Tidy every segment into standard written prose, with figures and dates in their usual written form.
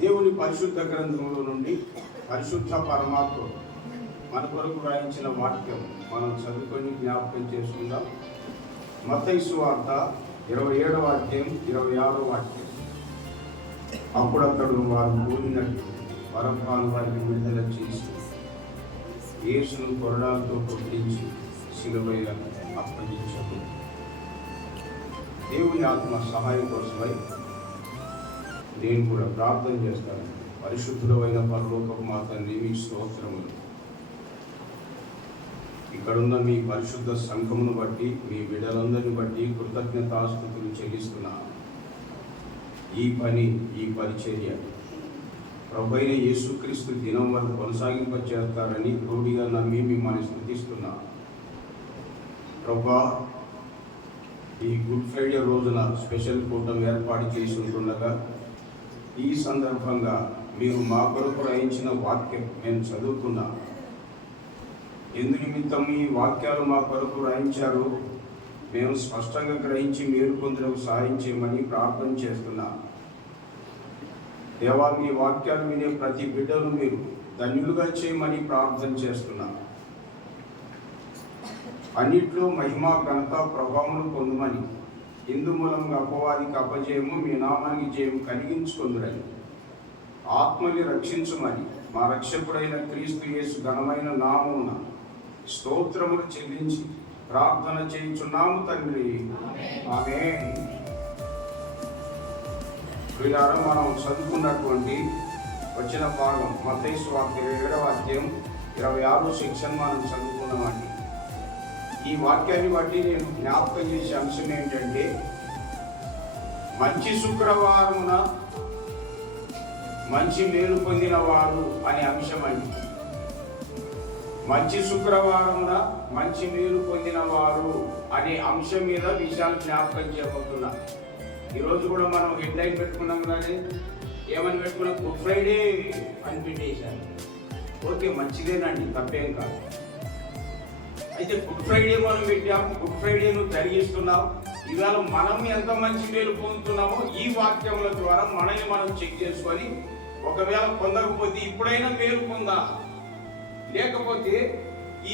దేవుని పరిశుద్ధ గ్రంథంలో నుండి పరిశుద్ధ పరమాత్మ మన కొరకు రాయించిన వాక్యం మనం చదువుకొని జ్ఞాపకం చేసుకుందాం. మత్తయి సువార్త 27వ అధ్యాయం 26వ వాక్యం. అప్పుడతడు వారు కూలినట్టు పరపాలు వారిని విడుదల చేసి యేసును కొరడాలతో కొట్టించి శిలువపై అప్పగించాడు. దేవుని ఆత్మ సహాయం కోసమై నేను కూడా ప్రార్థన చేస్తాను. పరిశుద్ధుడైన పరలోకపు మా తండ్రి, మీ స్తోత్రములు. ఇక్కడున్న మీ పరిశుద్ధ సంఘమును బట్టి, మీ బిడ్డలందరిని బట్టి కృతజ్ఞతాస్తుతులు చెల్లిస్తున్నాను. ఈ పని, ఈ పరిచర్య ప్రభువైన యేసుక్రీస్తు దినం వరకు కొనసాగింపచేస్తారని రూఢిగా నమ్మి మిమ్మల్ని స్తుతిస్తున్నాను. ప్రభువా, ఈ గుడ్ ఫ్రైడే రోజున స్పెషల్ కూటం ఏర్పాటు చేసి ఉంటుండగా ఈ సందర్భంగా మీరు మా కొరకు రాయించిన వాక్యం మేము చదువుకున్నాం. ఎందు నిమిత్తం ఈ వాక్యాలు మా కొరకు రాయించారు మేము స్పష్టంగా గ్రహించి మీరు కొందరు సహాయం చేయమని ప్రార్థన చేస్తున్నాం. దేవా, మీ వాక్యాలు వినే ప్రతి బిడ్డను మీరు ధన్యులుగా చేయమని ప్రార్థన చేస్తున్నాం. అన్నిట్లో మహిమ, ఘనత, ప్రభావములు పొందమని, ఇందు మూలంగా అపవాదికి అపజయము, మీ నామానికి జయము కలిగించుకుందురని, ఆత్మని రక్షించమని మా రక్షకుడైన క్రీస్తు యేసు ఘనమైన నామమున స్తోత్రములు చెల్లించి ప్రార్థన చేయించున్నాము తండ్రి, ఆమేన్. వీళ్ళారా మనం చదువుకున్నటువంటి వచ్చిన భాగం మత్తయి సువార్త 27వ అధ్యాయం 26వ సెక్షన్ మనం చదువుకున్నామండి. ఈ వాక్యాన్ని బట్టి నేను జ్ఞాపకం చేసే అంశం ఏంటంటే, మంచి శుక్రవారమున మంచి మేలు పొందిన వారు అనే అంశం అండి. మంచి శుక్రవారమున మంచి మేలు పొందిన వారు అనే అంశం మీద విషయాలు జ్ఞాపకం చేయబోతున్నా. ఈరోజు కూడా మనం హెడ్లైన్ పెట్టుకున్నాం కానీ ఏమని పెట్టుకున్నాం? గుడ్ ఫ్రైడే అని పెట్టేశాను. ఓకే, మంచిదేనండి, తప్పేం కాదు. అయితే గుడ్ ఫ్రైడే మనం పెట్టాము, గుడ్ ఫ్రైడేను జరిగిస్తున్నాం. ఇవాళ మనం ఎంత మంచి మేలు పొందుతున్నామో ఈ వాక్యముల ద్వారా మనల్ని మనం చెక్ చేసుకొని, ఒకవేళ పొందకపోతే ఇప్పుడైనా మేలు పొందా, లేకపోతే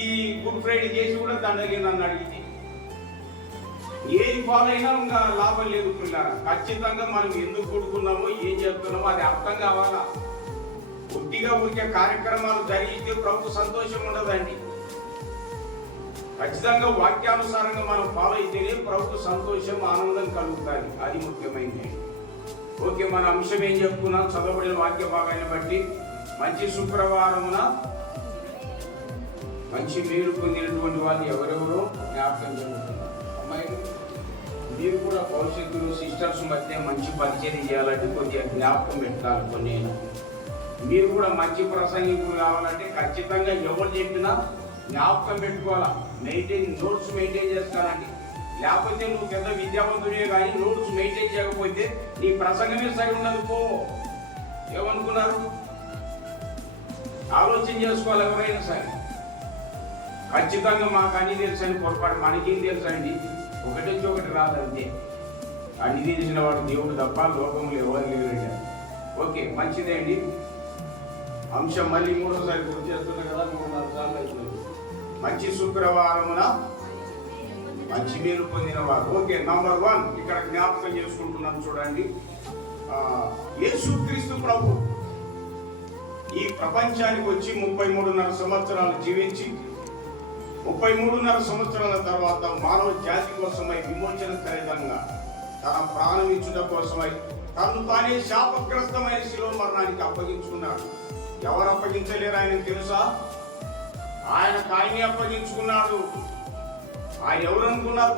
ఈ గుడ్ ఫ్రైడే చేసి కూడా దండగే నన్ను అడిగింది. ఏది ఫాలో అయినా ఇంకా లాభం లేదు పిల్లరా. ఖచ్చితంగా మనం ఎందుకు కొడుకున్నామో, ఏం చెప్తున్నామో అది అర్థం కావాలా. పూర్తిగా ఊరికే కార్యక్రమాలు జరిగితే ప్రభు సంతోషం ఉండదండి. ఖచ్చితంగా వాక్యానుసారంగా మనం ఫాలో అయితేనే ప్రభు సంతోషం, ఆనందం కలుగుతాయి. అది ముఖ్యమైనది. ఓకే, మన అంశం ఏం చెప్పుకున్నాం? చదవబడిన వాక్య భాగాన్ని బట్టి మంచి శుక్రవారమున మంచి మేలు పొందినటువంటి వాళ్ళు ఎవరెవరో జ్ఞాపకం జరుగుతున్నారు. అమ్మాయిలు, మీరు కూడా భవిష్యత్తులో సిస్టర్స్ మధ్య మంచి పరిచయం చేయాలంటే కొద్దిగా జ్ఞాపకం పెట్టాలి. కొన్ని మీరు కూడా మంచి ప్రసంగికులు కావాలంటే ఖచ్చితంగా ఎవరు చెప్పినా జ్ఞాపకం పెట్టుకోవాలా. నోట్స్ మెయింటైన్ చేసుకోవాలండి. లేకపోతే నువ్వు పెద్ద విద్యావంతుడే కానీ నోట్స్ మెయింటైన్ చేయకపోతే నీ ప్రసంగమే సరి ఉండదు. పో, ఏమనుకున్నారు? ఆలోచన చేసుకోవాలి ఎవరైనా సరే. ఖచ్చితంగా మాకు అన్ని తెలుసు అని పొరపాటు. మనకేం తెలుసు అండి? ఒకటి వచ్చి ఒకటి రాదంతే. అన్ని తెలిసిన వాడు దేవుడు తప్ప లోకంలో ఎవరు లేరండి. ఓకే, మంచిదే అండి. అంశం మళ్ళీ మూడోసారి గుర్తు చేస్తున్నా కదా, 3-4 సార్లు అవుతుంది. మంచి శుక్రవారమున మంచి మేలు పొందిన వారు. ఓకే, నంబర్ 1 ఇక్కడ జ్ఞాపకం చేసుకుంటున్నాం. చూడండి, యేసుక్రీస్తు ప్రభు ఈ ప్రపంచానికి వచ్చి 33.5 సంవత్సరాలు జీవించి 33.5 సంవత్సరాల తర్వాత మానవ జాతి కోసమై విమోచన ఖరీదంగా తన ప్రాణం ఇచ్చుట కోసమై తను తానే శాపగ్రస్తమైన శిలువ మరణానికి అప్పగించుకున్నాడు. ఎవరు అప్పగించలేరు? ఆయనకు తెలుసా? ఆయనకు అప్పగించుకున్నాడు. ఆయన ఎవరు అనుకున్నారు?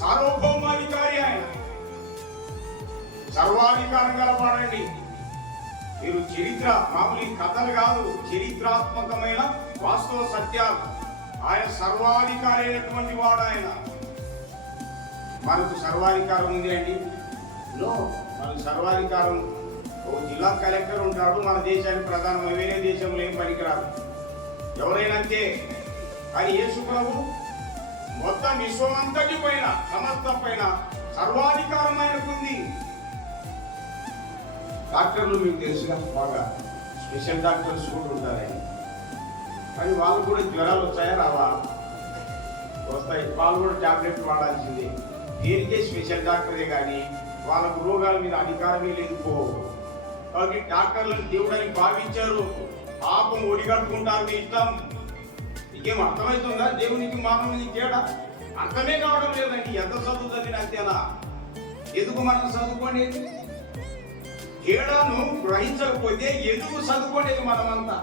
సార్వభౌమాధికారి. ఆయన సర్వాధికారం గలవాడండి. మీరు చరిత్ర, మామూలు కథలు కాదు, చరిత్రాత్మకమైన వాస్తవ సత్యాలు. ఆయన సర్వాధికారి అయినటువంటి వాడు. ఆయన మనకు సర్వాధికారం ఉంది అండి? నో, మనకు సర్వాధికారం ఓ జిల్లా కలెక్టర్ ఉంటాడు. మన దేశానికి ప్రధానమైన వేరే దేశంలో ఏం పనికిరాదు, ఎవరైనా అంతే. కానీ యేసు ప్రభు మొత్తం విశ్వమంతటి పైన, సమస్త పైన సర్వాధికారం ఆయనకు ఉంది. డాక్టర్లు మీకు తెలుసుగా బాగా స్పెషల్ డాక్టర్స్ కూడా ఉంటారని. కానీ వాళ్ళు కూడా జ్వరాలు వచ్చాయా రావా? వస్తాయి. వాళ్ళు కూడా టాబ్లెట్ వాడాల్సిందే. దీనికే స్పెషల్ డాక్టరే కానీ వాళ్ళకు రోగాల మీద అధికారమే లేదు. కాబట్టి డాక్టర్లను దేవుడని భావించారు. పాపం ఒడిగట్టుకుంటారు మీ ఇష్టం. నీకేం అర్థమవుతుందా? దేవునికి మానవునికి తేడా అర్థమే కావడం లేదండి. ఎంత చదువు చదివిన అంతేనా? ఎందుకు మనం చదువుకోండి? తేడాను గ్రహించకపోతే ఎందుకు చదువుకోలేదు మనమంతా?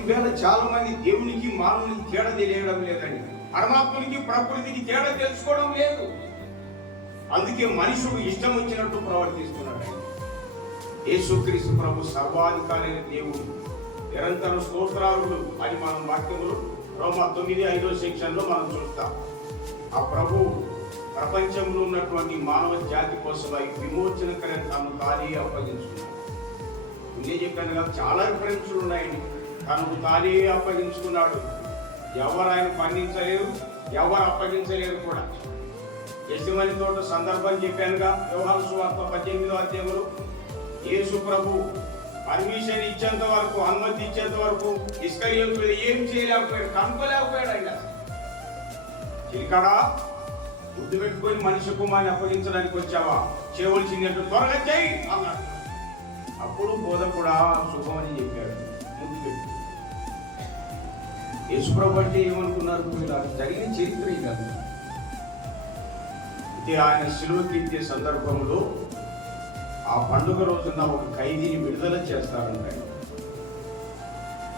ఈవేళ చాలా మంది దేవునికి మానవునికి తేడా తెలియడం లేదండి. పరమాత్మునికి ప్రకృతికి తేడా తెలుసుకోవడం లేదు. అందుకే మనుషుడు ఇష్టం వచ్చినట్టు ప్రవర్తిస్తున్నాడు. యేసుక్రీస్తు ప్రభు సర్వాధికారి దేవుడు, నిరంతర స్తోత్రాలు అని మనం వాక్యములు రోమా 9:5 సెక్షన్లో మనం చూస్తాం. ఆ ప్రభు ప్రపంచంలో ఉన్నటువంటి మానవ జాతి కోసమై విమోచనకరం తాను తానే అప్పగించుకున్నాడు. ముందే చెప్పాను కదా, చాలా రిఫరెన్స్లు ఉన్నాయండి. తనకు తానే అప్పగించుకున్నాడు. ఎవరు ఆయన ఖండించలేరు, ఎవరు అప్పగించలేరు కూడా. యజమాని తోట సందర్భం చెప్పానుగా, యోహాను సువార్త 18వ అధ్యాయంలో యేసు ప్రభు పర్మిషన్ ఇచ్చేంత వరకు, అనుమతి ఇచ్చేంత వరకు ఇస్కరియోతు ఏం చేయలేకపోయాడు, కనుకోలేకపోయాడు. ఆయన చిలికాడా, గుర్తు పెట్టుకొని మనిషి కుమార్ని అప్పగించడానికి వచ్చావా, చేయవలసింది త్వరగా చేయి అన్నాడు. అప్పుడు బోధ కూడా శుభమని చెప్పాడు. ముందు పెట్టు. యేసుప్రభు అంటే ఏమనుకున్నారు? ఇలా జరిగిన చరిత్ర కాదు. అయితే ఆయన శిలువకెత్తే సందర్భంలో ఆ పండుగ రోజున ఒక ఖైదీని విడుదల చేస్తారంట.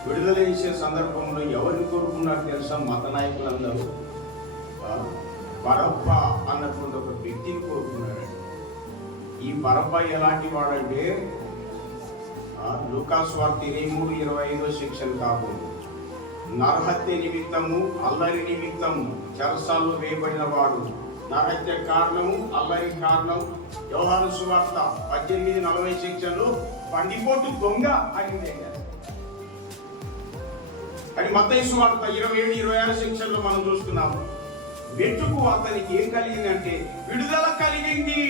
విడుదల చేసే సందర్భంలో ఎవరిని కోరుకున్నారు తెలుసా? మత నాయకులందరూ బరబ్బా అన్నటువంటి ఒక వ్యక్తిని కోరుకున్నాడు. ఈ బరబ్బా ఎలాంటి వాడంటే లూకాసు వార్త 23:25 సెక్షన్ కాకుండా నరహత్య నిమిత్తము, అల్లరి నిమిత్తము చెరసాల్లో వేయబడిన వాడు. నరహత్య కారణము, అల్లరి కారణం. యోహాను సువార్త 18:40 సెక్షన్లో బండిపోటు దొంగ అయింది. అని మత్తయి సువార్త 27:26 సెక్షన్లో మనం చూస్తున్నాము. వెతుకు అతనికి ఏం కలిగిందంటే విడుదల కలిగింది.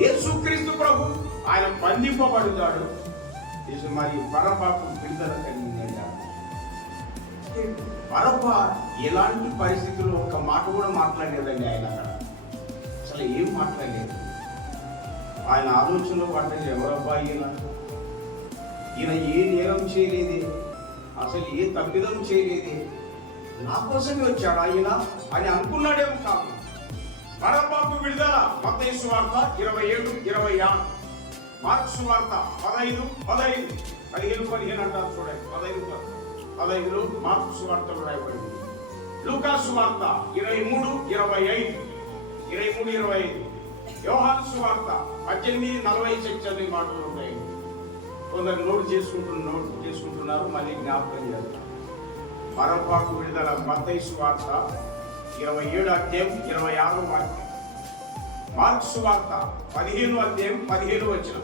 యేసుక్రీస్తు ప్రభు ఆయన బంధింపబడుతాడు. మరి బరబ్బకు విడుదల కలిగింది. బరబ్బా ఎలాంటి పరిస్థితుల్లో ఒక మాట కూడా మాట్లాడలేదండి. ఆయన అసలు ఏం మాట్లాడలేదు. ఆయన ఆలోచనలో పడ్డది ఎవరబ్బా ఈయన ఏ నేరం చేయలేదే, అసలు ఏ తప్పిదం చేయలేదే, నా కోసమే వచ్చాడు ఆయన అని అనుకున్నాడేమో. కాదు, బరబ్బకు విడుదల. మత్తయి సువార్త 27:26, మార్కు సువార్త 15:15 అంటారు చూడండి. 15:15 మార్కు సువార్తలో రాయబడింది. లూకా సువార్త 23:25 యోహాను సువార్త 18:40 సెక్షన్ మాటలు ఉన్నాయి. కొందరు నోట్ చేసుకుంటున్నారు, మళ్ళీ జ్ఞాపకం చేస్తారు. బరబ్బకు విడుదల. మత్తయి సువార్త 27:26 మార్కు సువార్త 15:15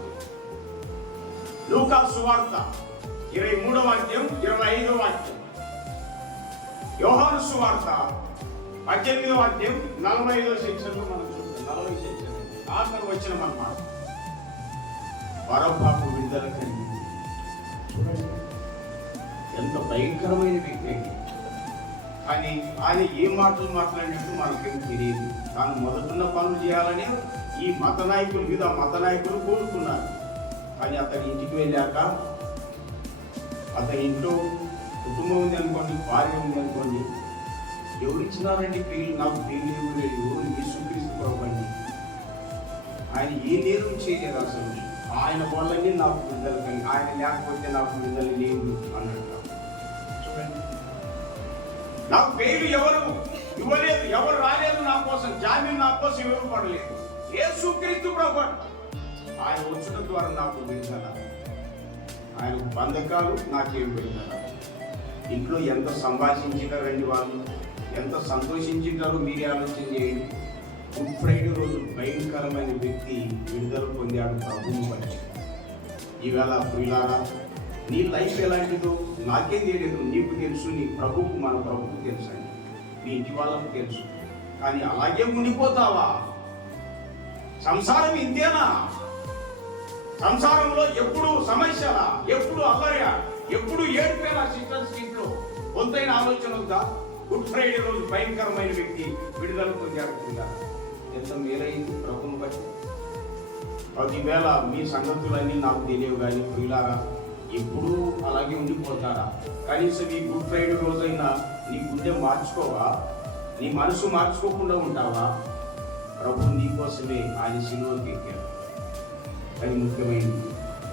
లూకా సువార్త 23:25 యోహాను సువార్త 18:45 సెక్షన్లో మనం చూస్తాం. 40 సెక్షన్ ఆఖరు వచ్చిన అన్నమాట. బరబ్బకు విడుదల కలిగింది. చూడండి ఎంత భయంకరమైన వ్యక్తి. కానీ ఆయన ఏ మాటలు మాట్లాడినట్టు మనకేం తెలియదు. తాను మొదటున్న పనులు చేయాలని ఈ మత నాయకులు కోరుకున్నారు. కానీ అతని ఇంటికి వెళ్ళాక, అతని ఇంట్లో కుటుంబం ఉంది అనుకోండి, భార్య ఉంది అనుకోండి, ఎవరు ఇచ్చినారండి పేర్లు? నాకు పేర్లు ఎవరు? యేసుక్రీస్తు ప్రభు అండి. ఆయన ఏ నేరం చేయలేదు అసలు. ఆయన వల్లనే నాకు విడుదల కలిగి, ఆయన లేకపోతే నాకు విడుదల లేదు అన్నట్టు. చూడండి, నాకు పేరు ఎవరు ఇవ్వలేదు, ఎవరు రాలేదు నా కోసం, జామీన్ నా కోసం ఎవరు పడలేదు. యేసుక్రీస్తు ప్రభు ఆయన వచ్చడం ద్వారా నాకు విడుదల. ఆయన బంధకాలు నాకేం విడుదల. ఇంట్లో ఎంత సంభాషించారండి వాళ్ళు, ఎంత సంతోషించారో మీరే ఆలోచన చేయండి. గుడ్ ఫ్రైడే రోజు భయంకరమైన వ్యక్తి విడుదల పొందాడు ప్రభువుని బట్టి. ఈవేళ ప్రియులారా, నీ లైఫ్ ఎలాంటిదో నాకేం తెలియదు, నీకు తెలుసు, నీ ప్రభువుకు, మన ప్రభువుకు తెలుసు అండి, నీ ఇంటి వాళ్ళకు తెలుసు. కానీ అలాగే ఉండిపోతావా? సంసారం ఇంతేనా? సంసారంలో ఎప్పుడు సమస్యలా, ఎప్పుడు అల్లరియా, ఎప్పుడు ఏడిపోయినా సిస్టర్స్ ఇంట్లో కొంతైన ఆలోచన వద్దా? గుడ్ ఫ్రైడే రోజు భయంకరమైన వ్యక్తి విడుదల పొందాడుతుందా? ఎంత మేలైంది ప్రభుని బట్టి. ఈవేళ మీ సంగతులన్నీ నాకు తెలియవు కానీ ప్రియులారా, ఎప్పుడూ అలాగే ఉండిపోతారా? కనీసం ఈ గుడ్ ఫ్రైడే రోజైనా నీ గుండె మార్చుకోవా? నీ మనసు మార్చుకోకుండా ఉంటావా? ప్రభు నీకోసమే ఆయన శిలువకి ఎక్కాడు. అది ముఖ్యమైనది.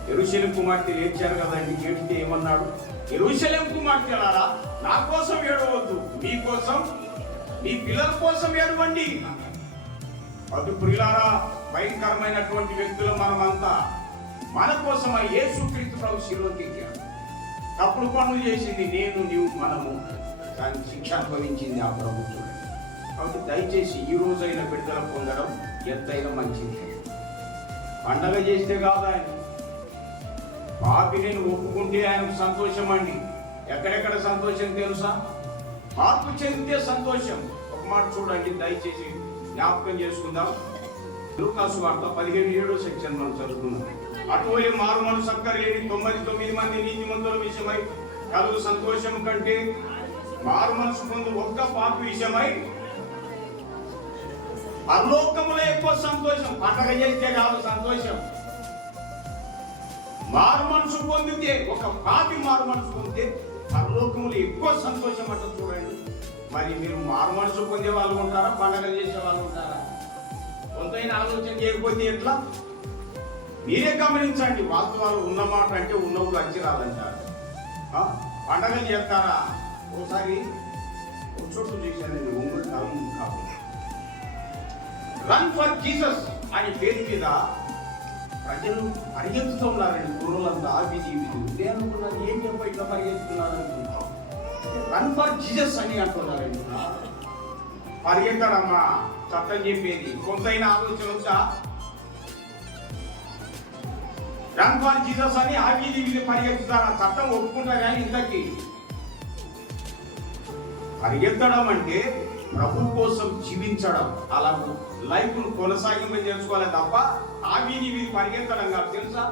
యెరూషలేము కుమార్తె లేచారు కదండి, ఏడితే ఏమన్నాడు? యెరూషలేము కుమార్తెలారా, నా కోసం ఏడవద్దు, మీకోసం, మీ పిల్లల కోసం ఏడవండి. అటు ప్రియులారా, భయంకరమైనటువంటి వ్యక్తులు మనమంతా. మన కోసం యేసుక్రీస్తు ప్రభు శిలువకి ఎక్కాడు. తప్పుడు పనులు చేసింది నేను, నీవు, మనము. దానికి శిక్ష అనుభవించింది ఆ ప్రభుత్వం. కాబట్టి దయచేసి ఈ రోజైనా విడుదల పొందడం ఎంతైనా మంచిది. పండగ చేస్తే కాదు ఆయన పాపి నేను ఒప్పుకుంటే ఆయనకు సంతోషం అండి. ఎక్కడెక్కడ సంతోషం తెలుసా? మార్పు చెందితే సంతోషం. ఒక మాట చూడండి, దయచేసి జ్ఞాపకం చేసుకుందాం. లూకాసు వార్త 17:7 సెక్షన్ మనం చదువుకుందాం. అటువలే మారు మనసు అక్కర్లేని 99 మంది నీతిమంతుల విషయమై కలుగు సంతోషం కంటే మారు మనసు పొందు ఒక్క పాపి విషయమై పరలోకములో ఎక్కువ సంతోషం. పండగ చేస్తే కాదు సంతోషం. మారు మనసు పొందితే, ఒక పాపి మారు మనసు పొందితే పరలోకములో ఎక్కువ సంతోషం అంట. చూడండి, మరి మీరు మారు మనసు పొందే వాళ్ళు ఉంటారా, పండగలు చేసే వాళ్ళు ఉంటారా? కొంతైనా ఆలోచన చేయకపోతే ఎట్లా? మీరే గమనించండి. వాస్తవాలు ఉన్నమాట అంటే ఉన్నప్పుడు వచ్చి రాదంటారు. పండగలు చేస్తారా? ఒకసారి ఒక చోటు చేశానండి, ఒంగోలు టౌన్ కాదు. రన్ ఫర్ జీసస్ అనే పేరు మీద ప్రజలు పరిగెత్తుతూ ఉన్నారండి. గురువులంతా వీధి వీధి అనుకున్నారు, ఏం చెప్ప ఇట్లా పరిగెత్తుతున్నారు అనుకుంటాం. రన్ ఫర్ జీసస్ అని అంటున్నారండి. పరిగెత్తడమ్మా చట్టం చెప్పేది. కొంతైనా ఆలోచన ఉందా? రన్ ఫర్ జీసస్ అని ఆ వీధి వీధి పరిగెత్తుతారు. చట్టం ఒప్పుకుంటారు కానీ ఇంతకీ పరిగెత్తడం అంటే ప్రభు కోసం జీవించడం, అలా లైఫ్ను కొనసాగింపని చేసుకోవాలి తప్ప ఆ వీధి వీధి పరిగెత్తడం కాదు. తెలుసా?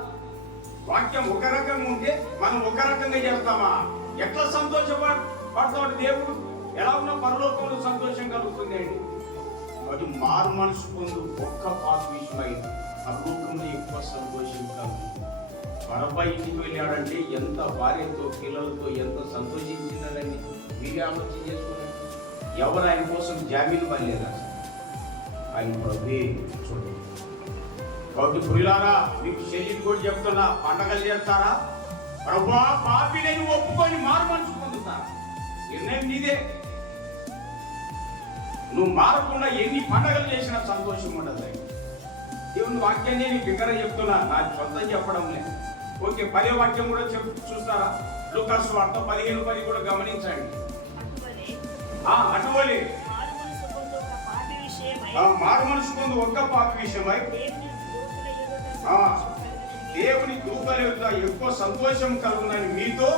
వాక్యం ఒక రకంగా ఉంటే మనం ఒక రకంగా చేస్తామా? ఎట్లా సంతోషపడతాడు దేవుడు? ఎలా ఉన్న పరలోకంలో సంతోషం కలుగుతుంది అండి. అది మారు మనసు పొందు ఒక్క పాపి విషయమై పరలోకంలో ఎక్కువ సంతోషం కలుగుతుంది. పరపై ఇంటికి వెళ్ళాడంటే ఎంత భార్యతో పిల్లలతో ఎంత సంతోషించిందండి. మీరే ఆలోచన చేసుకోండి. ఎవరు ఆయన కోసం జామీను పనిలేదా? ఆయన ప్రభువే. చూడండి కాబట్టి ప్రియులారా, మీకు శరీరం కూడా చెప్తున్నా, పండగలు చేస్తారా? ప్రభువా పాపి నేను ఒప్పుకొని మారు మనసు పొందుతారా? నిర్ణయం నీదే. నువ్వు మారకుండా ఎన్ని పండగలు చేసినా సంతోషం ఉండదు. దేవుని వాక్యాన్ని నేను బిగ్గర చెప్తున్నా, నా సొంతం చెప్పడం లేదు. ఓకే, 10వ వాక్యం కూడా చూస్తారా? లూకాసు వార్త 15:10 కూడా గమనించండి. అటువలే మారు మనసు పొందు ఒక్క పాపి విషయమై దేవుని దూతల యొక్క ఎక్కువ సంతోషం కలుగునని మీతో.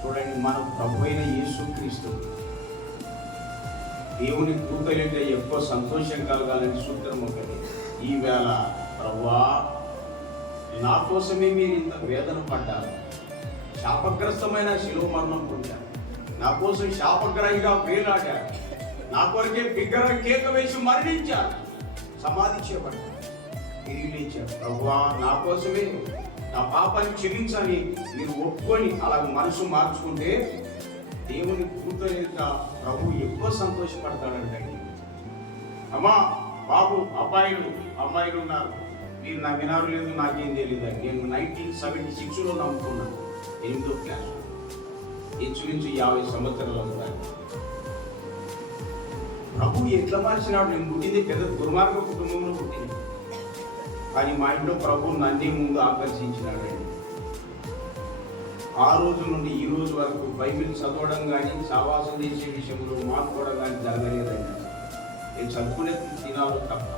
చూడండి, మన ప్రభు అయిన యేసుక్రీస్తు దేవుని దూతల యొక్క ఎక్కువ సంతోషం కలగాలని సూత్రం ఒకటి. ఈవేళ ప్రభువా నా కోసమే మీరు ఇంత వేదన పడ్డారు, శాపగ్రస్తమైన శిలువ మరణం పొందారు, నా కోసం శాపగ్రహిగా వేలాడారు, నా కొరకే బిగ్గర కేక వేసి మరణించారు, సమాధి చేయబడ్డారు, తిరిగి లేచారు. ప్రభువా నా కోసమే నా పాపాన్ని క్షమించాలి మీరు ఒప్పుకొని అలా మనసు మార్చుకుంటే దేవుని కూతురు ప్రభు ఎక్కువ సంతోషపడతాడంటండి. అమ్మా బాబు, అమ్మాయిలు ఉన్నారు, మీరు నమ్మినారు లేదు నాకేం తెలియదు. నేను 1976లో నమ్ముకున్నాను, 8వ క్లాస్. ఇంచుమించు 50 సంవత్సరాలు అవుతాయి. ప్రభు ఎట్లా మార్చినాడు? నేను పుట్టింది పెద్ద దుర్మార్గ కుటుంబంలో పుట్టింది, కానీ మా ఇంట్లో ప్రభు నన్నే ముందు ఆకర్షించినాడండి. ఆ రోజు నుండి ఈ రోజు వరకు బైబిల్ చదవడం కానీ సావాసం చేసే విషయంలో మాట్లాడడం కానీ జరగలేదండి. నేను చదువుకునే తినాలో తప్ప.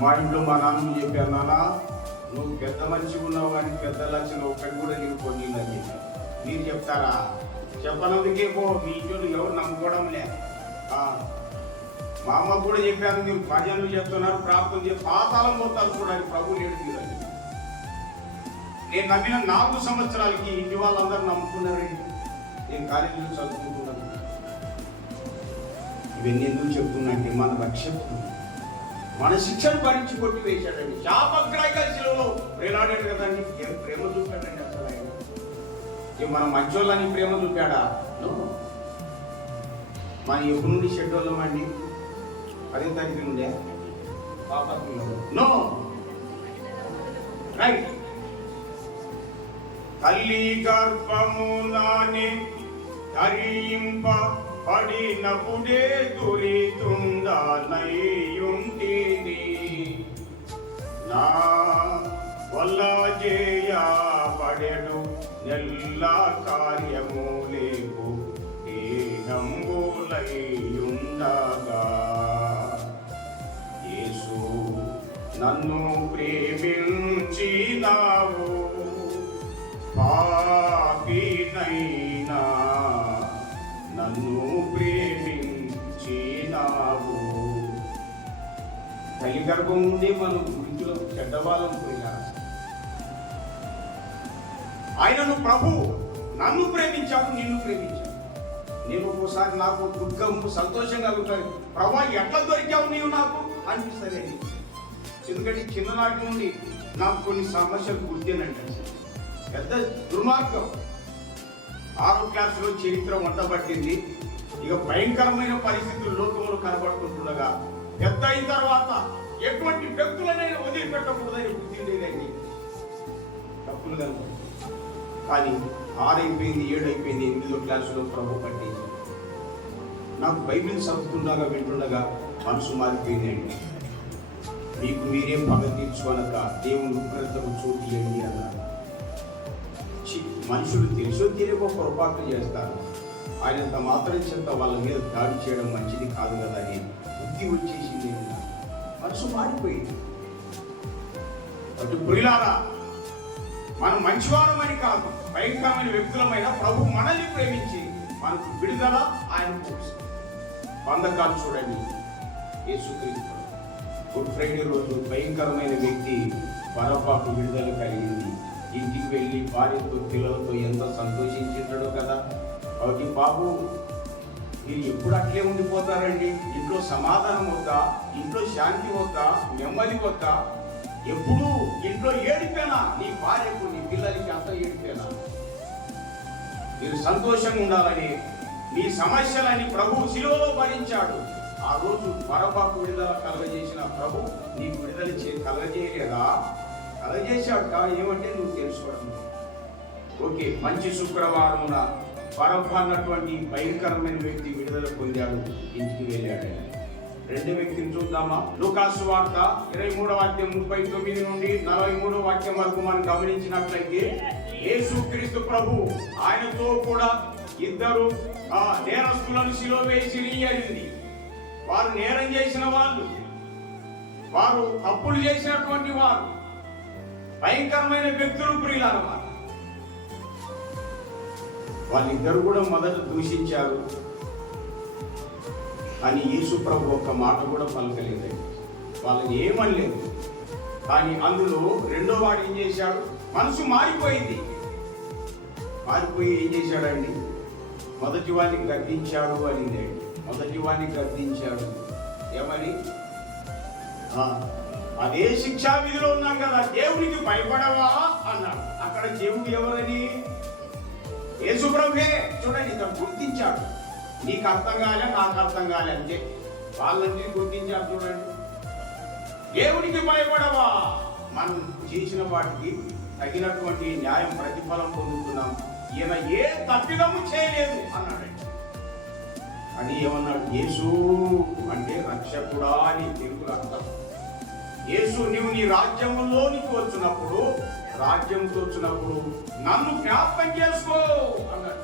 మా ఇంట్లో మా నాన్న చెప్పారు, నాన్న నువ్వు పెద్ద మనిషి ఉన్నావు కానీ పెద్ద లక్షణం ఒక్కటి కూడా నీకు కొన్ని చెప్పాను. మీరు చెప్తారా? చెప్పనందుకే పో, మీ ఇంట్లో ఎవరు నమ్ముకోవడంలే. మా అమ్మ కూడా చెప్పాను, మీరు భజనలు చెప్తున్నారు, ప్రార్థన చేసి పాతాళం పోతారు చూడాలి, ప్రభు లేడు తీరాలి. నేను నమ్మిన 4 సంవత్సరాలకి ఇంటి వాళ్ళందరూ నమ్ముకున్నారండి. నేను కాలేజీలో చదువుకుంటున్నాను. ఇవన్నీ ఎందుకు చెప్తున్నా, మన రక్షకుడు మన శిక్షను భరించి కొట్టి వేశాడండి. శాపగ్రాహిగా శిలువలో వేలాడాడు కదండి. ఏం ప్రేమ చూపాడండి అసలు ఆయన. మన మంచోళ్ళని ప్రేమ చూపాడా? మన ఎప్పుడు నుండి షెడ్యూళ్ళం అండి, 10వ తారీఖు నుండే నో రైట్. తల్లి గర్భమునానే తరింప పడినప్పుడే దురితుండనయ్యుంటిది, నా వల్ల చేయబడెడు నెల్ల కార్యము లేవు దేహంబులయ్యుండగా. యేసు నన్ను ప్రేమించినావు, పాపినైనా నన్ను ప్రేమించినావు. తల్లి గర్భం నుండి మనం గురించులో చెడ్డవాళ్ళం పోయినా ఆయనను ప్రభు నన్ను ప్రేమించాడు, నిన్ను ప్రేమించాడు. నేను ఒక్కోసారి నాకు దుఃఖము సంతోషం కలుగుతుంది. ప్రభా ఎట్లా దొరికావు నీవు నాకు అనిపిస్తుంది. ఎందుకంటే చిన్ననాటి నుండి నాకు కొన్ని సమస్యలు గుర్తేనండి. పెద్ద దుర్మార్గం. 6వ క్లాసులో చరిత్ర వంటబట్టింది. ఇక భయంకరమైన పరిస్థితులు లోకంలో కనబడుతుండగా పెద్ద అయిన తర్వాత ఎటువంటి వ్యక్తులనైనా వదిలిపెట్టకూడదని గుర్తిండేదండి. తప్పులు కనుక కానీ 6 అయిపోయింది, 7 అయిపోయింది, 8వ క్లాసులో ప్రభు పట్టేసి నాకు బైబిల్ చదువుతుండగా వింటుండగా మనసు మారిపోయిందండి. మీకు మీరే పగ తీర్చుకొనక దేవుని ఉగ్రతకు చోటు ఇవ్వండి అన్నారు. మనుషులు తెలుసో తెలియకో పొరపాట్లు చేస్తారు. ఆయనంత మాత్రం చేత వాళ్ళ మీద దాడి చేయడం మంచిది కాదు కదా అని బుద్ధి వచ్చేసింది. మనసు మారిపోయింది. అటు ప్రియులారా, మనం మంచివారమని కాదు, భయంకరమైన వ్యక్తులమైన ప్రభు మనల్ని ప్రేమించి మనకు విడుదల ఆయన బంధకాలు చూడండి. యేసుక్రీస్తు గుడ్ ఫ్రైడే రోజు భయంకరమైన వ్యక్తి బరబ్బకు విడుదల కలిగింది. ఇంటికి వెళ్ళి భార్యతో పిల్లలతో ఎంత సంతోషించాడో కదా. కాబట్టి బాబు మీరు ఎప్పుడు అట్లే ఉండిపోతారండి? ఇంట్లో సమాధానం వద్దా, ఇంట్లో శాంతి వద్దా, నెమ్మది వద్దా? ఎప్పుడు ఇంట్లో ఏడిపోయినా నీ భార్యకు నీ పిల్లలకి అంత ఏడిపోయినా మీరు సంతోషంగా ఉండాలని మీ సమస్యలని ప్రభు శిలువలో భరించాడు. ఆ రోజు బరబ్బకు విడుదల కలగజేసిన ప్రభు నీకు విడుదల కలగజేయలేదా? కలగజేశాడు. కానీ ఏమంటే నువ్వు తెలుసుకోవడం. ఓకే, మంచి శుక్రవారమున బరబ్బ అన్నటువంటి భయంకరమైన వ్యక్తి విడుదల పొందాడు, ఇంటికి వెళ్ళాడు. 2వ వ్యక్తిని చూద్దామా? లూకాసు వార్త 23వ అధ్యాయం 39 నుండి 43వ వాక్యం వరకు మనం గమనించినట్లయితే యేసుక్రీస్తు ప్రభు ఆయనతో కూడా 2 నేరస్తులను శిలువ వేసి అయింది. వారు నేరం చేసిన వాళ్ళు, వారు తప్పులు చేసినటువంటి వారు, భయంకరమైన వ్యక్తులు ప్రియులన్నమాట. వాళ్ళిద్దరు కూడా మొదట దూషించారు. అని యేసు ప్రభు ఒక్క మాట కూడా పలకలేదండి, వాళ్ళని ఏమనలేదు. కానీ అందులో 2వ వాడు ఏం చేశాడు? మనసు మారిపోయింది. మారిపోయి ఏం చేశాడండి? మొదటి వాడిని గద్దించాడు అనిందండి. మొదటి వాడిని గద్దించాడు ఏమని? అదే శిక్షా విధిలో ఉన్నాం కదా, దేవునికి భయపడవా అన్నాడు. అక్కడ దేవుడు ఎవరని? యేసు ప్రభువే. చూడండి, ఇక్కడ గుర్తించాడు. నీకు అర్థం కాలే, నాకు అర్థం కాలే అంతే. వాళ్ళని గుర్తించాడు. చూడండి, దేవునికి భయపడవా, మనం చేసిన వాటికి తగినటువంటి న్యాయం ప్రతిఫలం పొందుతున్నాం, ఈయన ఏ తప్పిదము చేయలేదు అన్నాడు. అని ఏమన్నాడు? యేసు అంటే రక్షకుడా అని తెలుగులో అర్థం. యేసు, నీవు నీ రాజ్యంలోనికి వచ్చినప్పుడు, రాజ్యంతో వచ్చినప్పుడు నన్ను జ్ఞాపకం చేసుకో అన్నాడు.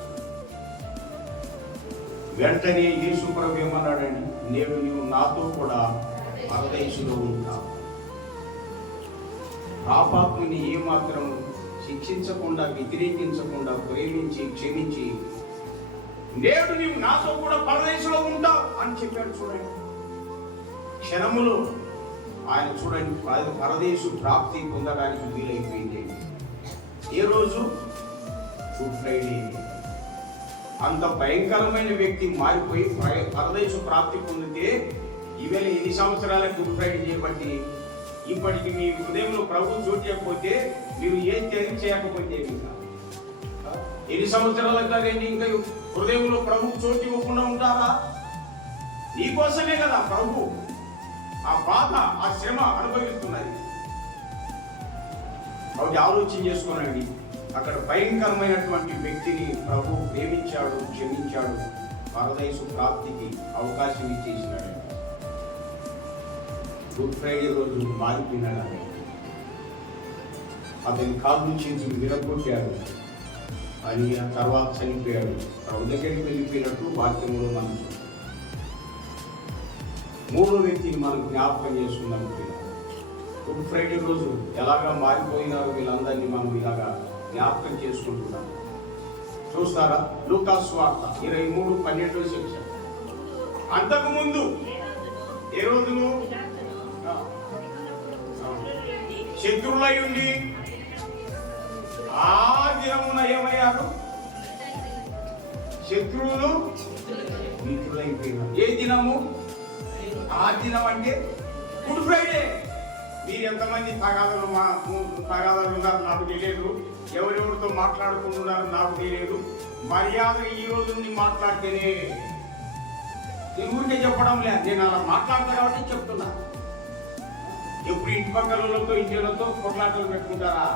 వెంటనే యేసు ప్రభు ఏమన్నాడండి? నేడు నీవు నాతో కూడా పరదేశంలో ఉంటావు. పాపాత్ముని ఏమాత్రం శిక్షించకుండా, వ్యతిరేకించకుండా, ప్రేమించి క్షమించి నేడు నీవు నాతో కూడా పరదేశంలో ఉంటావు అని చెప్పాడు. చూడండి, క్షణములో ఆయన చూడండి పరదేశు ప్రాప్తి పొందడానికి వీలైపోయింది. ఏ రోజు? Good Friday. అంత భయంకరమైన వ్యక్తి మారిపోయి పరదేశు ప్రాప్తి పొందితే ఈవేళ ఎన్ని సంవత్సరాల గుడ్ ఫ్రైడే చేయబట్టి ఇప్పటికి మీ హృదయంలో ప్రభు చోటు చేయకపోతే మీరు ఏం చేయకపోతే ఎన్ని సంవత్సరాలు అవుతారండి? ఇంకా హృదయంలో ప్రభు చోటు ఇవ్వకుండా ఉంటారా? నీకోసమే కదా ప్రభు ఆ బాధ, ఆ శ్రమ అనుభవిస్తున్నది. కాబట్టి ఆలోచన చేసుకోనండి. అక్కడ భయంకరమైనటువంటి వ్యక్తిని ప్రభు ప్రేమించాడు, క్షమించాడు, పరదేశు ప్రాప్తికి అవకాశం ఇచ్చేసినాడు. గుడ్ ఫ్రైడే రోజు మారిపోయినాడు. అతని కాళ్ళు చేతులు విరగొట్టాడు అని ఆ తర్వాత చనిపోయాడు. ప్రభు దగ్గరికి వెళ్ళిపోయినట్టు వాక్యంలో మనం మూడో వ్యక్తిని మనం జ్ఞాపకం చేసుకుందాం. గుడ్ ఫ్రైడే రోజు ఎలాగా మారిపోయినారో వీళ్ళందరినీ మనం ఇలాగా జ్ఞాపకం చేసుకుంటున్నాం. చూస్తారా? లూకా సువార్త 23:12 సెక్షన్. అంతకుముందు ఏ రోజును శత్రువులై ఉండి ఆ దినమున ఏమయ్యారు? శత్రువులు మిత్రులైపోయినారు. ఏ దినము? ఆ దినం అంటే గుడ్ ఫ్రైడే. మీరు ఎంతమంది తగాదాలు ఉన్నారు నాకు తెలియదు, ఎవరెవరితో మాట్లాడుకుంటున్నారు నాకు తెలియదు. మర్యాద ఈ రోజు నుండి మాట్లాడితేనే, నేను ఊరికే చెప్పడం లేదు, నేను అలా మాట్లాడతా కాబట్టి చెప్తున్నా. ఎప్పుడు ఇంటి పక్కలతో ఇంటిలతో కొట్లాటలు పెట్టుకుంటారా?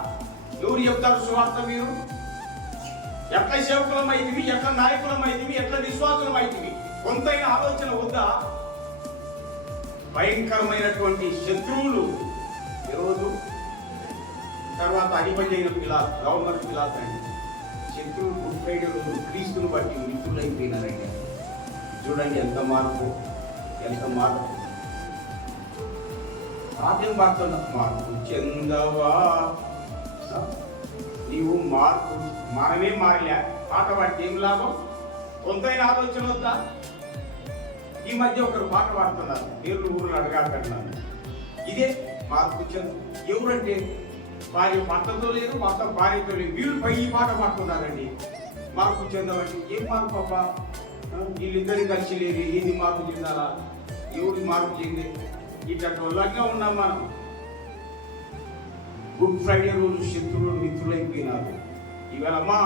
ఎవరు చెప్తారు సువార్త? మీరు ఎట్లా సేవకులం అయితివి, ఎట్లా నాయకులం అయితివి, ఎట్లా విశ్వాసులం అయితివి? కొంతైనా ఆలోచన వద్దా? భయంకరమైనటువంటి శత్రువులు ఈరోజు తర్వాత అధిపతి అయిన పిలాతు, గవర్నర్ పిలాతు అండి, శత్రువులు గుడ్ ఫ్రైడే రోజు క్రీస్తుని బట్టి మిత్రులైపోయినారండి. చూడండి ఎంత మార్పు, ఎంత మార్పు. పాఠం పాడుతున్నా, మార్పు చెందవా నీవు, మార్పు మనమే మారలే. పాట పాడితే ఏం లాభం? కొంతైనా ఆలోచన వద్దా? ఈ మధ్య ఒకరు పాట పాడుతున్నారు, పేర్లు ఊర్లు అడగాడుతున్నాను. ఇదే మార్పు చెందు. ఎవరంటే భార్య భర్తతో లేదు, భర్త భార్యతో లేదు, వీళ్ళు ఈ పాట పాడుతున్నారండి. మార్పు చెందవండి. ఏం మార్పు అబ్బా? వీళ్ళిద్దరి కలిసి లేదు, ఏది మార్పు చెందాలా? ఎవరికి మార్పు చెంది? ఇట్లాగా ఉన్నాం మనం. గుడ్ ఫ్రైడే రోజు శత్రువులు మిత్రులైపోయినారు. ఈవేళమ్మా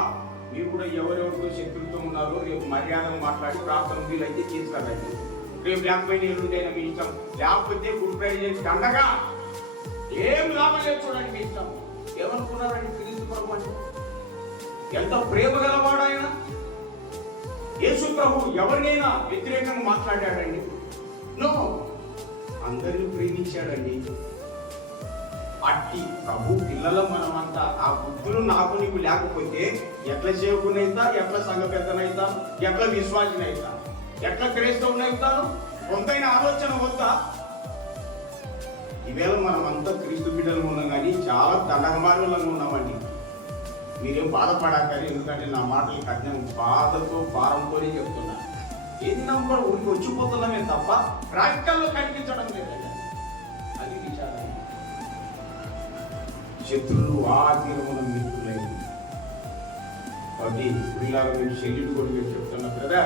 మీరు కూడా ఎవరెవరితో శత్రులతో ఉన్నారో రేపు మర్యాదగా మాట్లాడి ప్రార్థన వీలైతే చేస్తారండి. రేపు లేకపోయినా ఎల్లుండైనా మీ ఇష్టం. లేకపోతే గుడ్ ఫ్రైడే దండగా ఏం లాభం లేదు. చూడండి మీ ఇష్టం. ఏమనుకున్నారండి క్రీస్తు ప్రభు అంటే? ఎంత ప్రేమ గలవాడు ఆయన. యేసు ప్రభు ఎవరినైనా వ్యతిరేకంగా మాట్లాడాడండి? నో, అందరిని ప్రేమించాడండి. అట్టి ప్రభు పిల్లల మనమంతా ఆ బుద్ధులు నాకు నీకు లేకపోతే ఎట్లా సేవకునైతా, ఎట్లా సంఘ పెద్దనైతా, ఎట్లా విశ్వాసినైతా, ఎట్లా క్రైస్తవునైతాను? కొంతైనా ఆలోచన వద్దా? ఈవేళ మనం అంతా క్రీస్తు బిడ్డలు ఉన్నాం, కానీ చాలా దండగమారులంగా ఉన్నామండి. మీరేం బాధపడాలి, ఎందుకంటే నా మాటలు కఠినం, బాధతో భారంతోనే చెప్తున్నా. ఏది నమ్మకం ఊరికి వచ్చిపోతున్నామే తప్ప ప్రాక్టికల్లో కనిపించడం లేదండి. అది విచారం. శత్రులు ఆ తీరమున మిత్రులైంది. కాబట్టి వీళ్ళగా మీరు శల్యుడు కూడా మీరు చెప్తున్నారు కదా.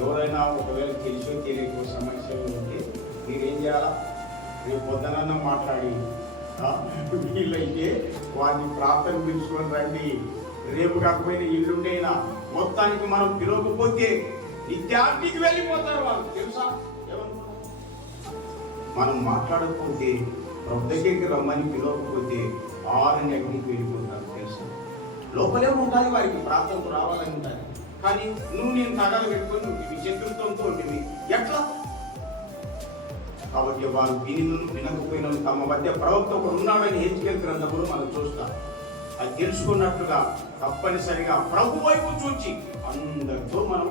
ఎవరైనా ఒకవేళ తెలిసో తెలియకో సమస్యలు ఉంటే మీరేం చేయాలా? రేపు పొద్దునన్నా మాట్లాడి వీళ్ళైతే వారిని ప్రార్థన పిలుచుకొని రండి. రేపు కాకపోయినా ఇల్లుండైనా మొత్తానికి మనం పిలవకపోతే నిత్యానికి వెళ్ళిపోతారు వాళ్ళు. తెలుసా? మనం మాట్లాడకపోతే, ప్రభు దగ్గరికి రమ్మని పిలవకపోతే 6 అగ్నికి వెళ్ళిపోతారు. తెలుసా? లోపలే ఉంటుంది వారికి, ప్రార్థనకు రావాలని ఉంటుంది. కానీ నువ్వు నేను తగాలు పెట్టుకొని ఉంటుంది, శత్రుత్వంతో ఉంటుంది. ఎట్లా? కాబట్టి వారు వినకపోయిన తమ మధ్య ప్రవక్త ఒకడు ఉన్నాడని హెచ్కేల్ గ్రంథంలో మనం చూస్తాం. అది తెలుసుకున్నట్టుగా తప్పనిసరిగా ప్రభు వైపు చూచి అందరితో మనం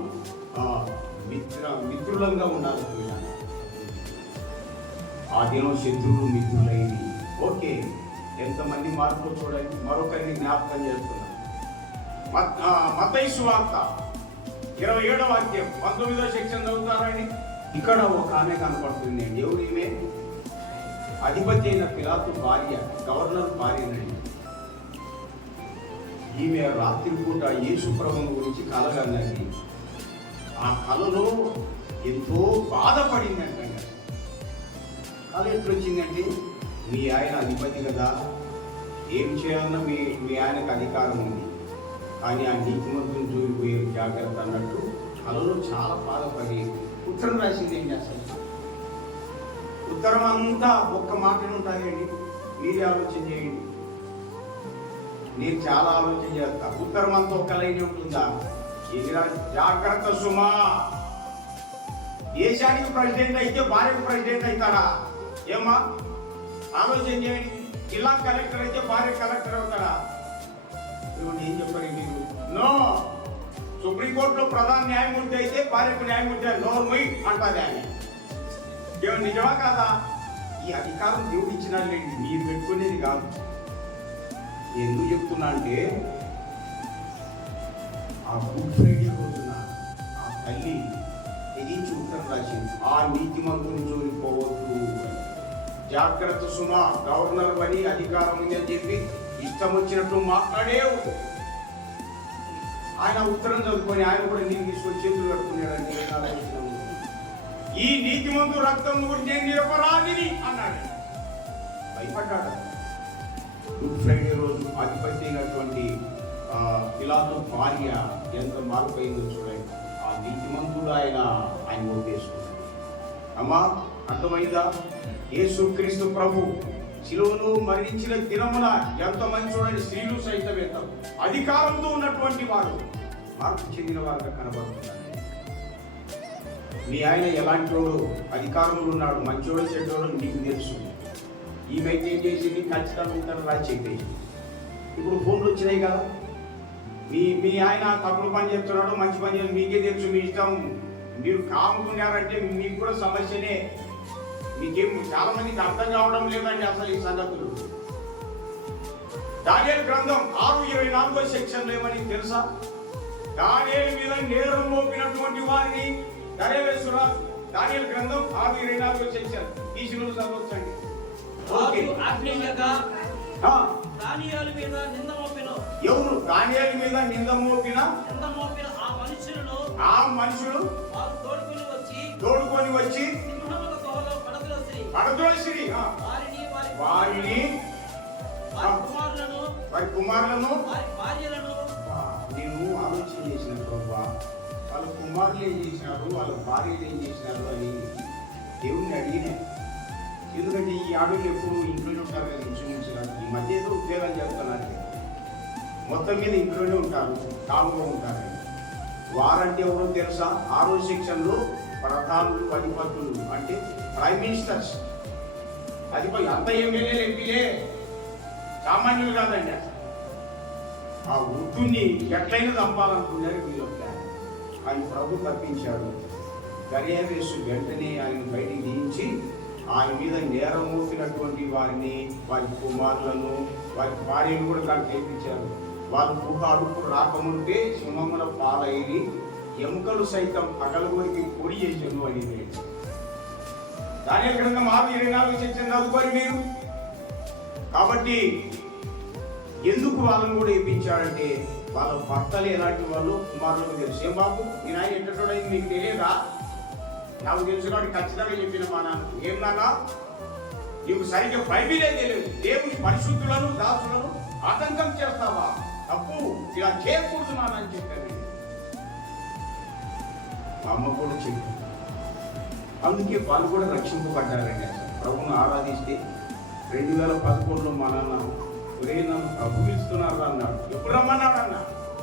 మిత్రులంగా ఉండాలి. ఆ దినం శత్రువులు మిత్రులైంది. ఓకే, ఎంతమంది మార్పులు చూడండి. మరొకరిని జ్ఞాపకం చేస్తున్నాను. మత్తయి సువార్త 27వ అధ్యాయం 19వ సెక్షన్ చదువుతారండి. ఇక్కడ ఒక ఆమె కనపడుతుంది అండి. ఎవరు ఈమె? అధిపతి అయిన పిలాతు భార్య, గవర్నర్ భార్యనండి. ఈమె రాత్రిపూట యేసు ప్రభువుని గురించి కలగన్నది. ఆ కలలో ఎంతో బాధపడిందంట. కళ ఎట్లొచ్చిందంటే, మీ ఆయన అధిపతి కదా, ఏం చేయాలన్నా మీ ఆయనకు అధికారం ఉంది, కానీ ఆ నీతిమంతుని జోలిపోయే జాగ్రత్త అన్నట్టు కళలో చాలా బాధపడి ఉత్తరం రాసింది. ఏం చేస్తారు? ఉత్తరం అంతా ఒక్క మాటలు ఉంటాయండి. మీరే ఆలోచన చేయండి. నేను చాలా ఆలోచన చేస్తా. ఉత్తరం అంతా ఒక్క లైన్ ఉంటుందా? ఎదిరా జాగ్రత్త సుమా. దేశానికి ప్రెసిడెంట్ అయితే భార్యకు ప్రెసిడెంట్ అవుతారా? ఏమా ఆలోచన చేయండి. జిల్లా కలెక్టర్ అయితే భార్య కలెక్టర్ అవుతారా? ఏం చెప్పారు మీరు? నో. సుప్రీంకోర్టులో ప్రధాన న్యాయమూర్తి అయితే భార్యకు న్యాయమూర్తి నోర్మై అంటారు. ఆయన దేవుడు నిజమా కాదా? ఈ అధికారం దేవుడు ఇచ్చినాడులేండి, మీరు పెట్టుకునేది కాదు. ఎందుకు చెప్తున్నా అంటే, ఆ గుడ్ ఫ్రైడే రోజున ఆ తల్లి తెగించి ఉత్తరం రాసింది. ఆ నీతిమంతుని జోలిపోవద్దు, జాగ్రత్త సుమా, గవర్నర్ పని అధికారం ఉంది అని చెప్పి ఇష్టం వచ్చినట్టు మాట్లాడేవు. ఆయన ఉత్తరం చదువుకొని ఆయన కూడా నీళ్ళు తీసుకొని చేతులు కట్టుకున్నాడు. ఈ నీతిమంతు రక్తం గురించి నేను నిరపరాధిని అన్నాడు. భయపడ్డాడు. గుడ్ ఫ్రైడే రోజు అధిపతి అయినటువంటి పిలాతు భార్య ఎంత మార్పు అయిందో చూడండి. ఆ నీతిమంతుడు ఆయన ఓటేసుకున్నాడు. అమ్మా, అర్థమైందా? యేసుక్రీస్తు ప్రభు శిలువను మరణించిన దినమున ఎంతమంది చూడండి, స్త్రీలు సైతం ఎంత అధికారంతో ఉన్నటువంటి వారు మార్పు చెందిన వారుగా కనబడుతున్నారు. మీ ఆయన ఎలాంటి వాడు, అధికారంలో ఉన్నాడు, మంచోడు చెడ్డోడు నీకు తెలుసు. ఈమెయితే ఏం చేసింది? ఖచ్చితంగా ఉంటాను రాయి చెప్పేసి. ఇప్పుడు ఫోన్లు వచ్చినాయి కదా, మీ ఆయన తప్పుడు పని చెప్తున్నాడు, మంచి పని చేయాలి, మీకే తెలుసు. మీ ఇష్టం. మీరు కాముకున్నారంటే మీకు కూడా సమస్యనే. మీకేం చాలా మందికి అర్థం కావడం లేదండి అసలు ఈ సంగతులు. దానియేలు గ్రంథం 6:24 సెక్షన్లో ఏమని తెలుసా? దానియేలు మీద నేరం మోపినటువంటి వారిని దానియేలు గ్రంథం 6:24 సెక్షన్ తీసుకుని చదవచ్చండి. ఎవరు దానియేలు మీద నింద మోపిన ఆ మనుషులు తోడుకొని వచ్చి పడద్రోసిరి వారిని, వారి కుమారులను. నేను ఆలోచన చేసిన ప్రభా, వాళ్ళ కుమారులు ఏం చేసినారు, వాళ్ళ భార్యలు ఏం చేసినారు అని దేవుణ్ణి అడిగినా. ఎందుకంటే ఈ ఆడవాళ్ళు ఎప్పుడు ఇంట్లోనే ఉంటారు కదా, ఇంచుమించుగా. ఈ మధ్య ఏదో ఉద్యోగాలు చేస్తున్నారు, మొత్తం మీద ఇంట్లోనే ఉంటారు, కాముగా ఉంటారు. వారంటే ఎవరో తెలుసా? 6వ సెక్షన్లో ప్రధానులు, అధిపతులు అంటే ప్రైమ్ మినిస్టర్స్, అధిపతి. అంత ఎమ్మెల్యేలు, ఎంపీలే, సామాన్యులు కాదండి. ఆ వృద్ధుని ఎట్లయినా చంపాలనుకున్నారు వీళ్ళు. ఆయన ప్రభు తప్పించాడు. దర్యావేసు వెంటనే ఆయన బయటికి దించి ఆయన మీద నేరం మోపినటువంటి వారిని, వారి కుమారులను, వారి భార్యను కూడా దానికి చేయించారు. వాళ్ళు ఊహ అడుపు రాకముందే సింహముల పాలైరి, ఎముకలు సైతం పగలగొరికి పొడి చేసాను అని. దానియేలు గ్రంథం 6:24 సెక్షన్ చదువుకొని మీరు. కాబట్టి ఎందుకు వాళ్ళని కూడా ఇప్పించాడంటే, వాళ్ళ భర్తలు ఎలాంటి వాళ్ళు, కుమారులకు తెలుసు. ఏం బాబు, మీ నాయన ఎట్టడైంది మీకు తెలియదా? నాకు తెలుసు కాబట్టి ఖచ్చితంగా చెప్పిన మా నాన్న. ఏం నాన్న, నీకు సరిగ్గా బైబిలే తెలియదు. దేవుని పరిశుద్ధులను, దాసులను ఆతంకం చేస్తావా? తప్పు, ఇలా చేయకూడదు నాన్న అని చెప్పాను. మా అమ్మ కూడా చెప్పు. అందుకే వాళ్ళు కూడా రక్షింపబడ్డారండి. ప్రభువును ఆరాధిస్తే 2011లో మా నాన్న ఒరే నన్ను ప్రభు పిలుస్తున్నారు అన్నాడు. ఎప్పుడు రమ్మన్నాడు అన్న?